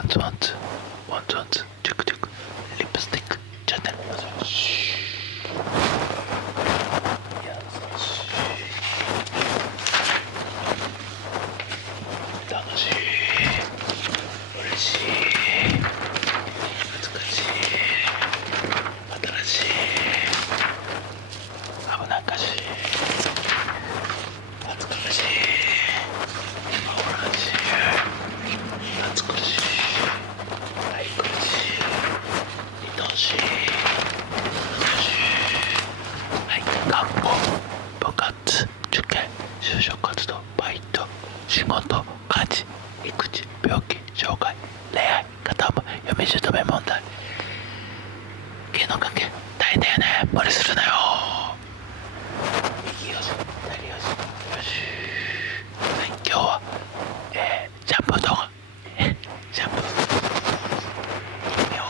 ワンツーワンツーワンツーワンツーチェックチェックリップスティックチャンネル皆さん楽しい楽しい嬉しい難しい新しい危なっかしい恥ずかしいおらしい懐かしい愛くるしい愛しい楽しいはい学校部活受験就職活動バイト仕事家事育児病気障害恋愛片思い読み宿め問題芸能関係大変だよね無理するなよ右よし左よしよしはい今日はジャンプ動画ジャンプ見てみよ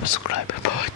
subscribe for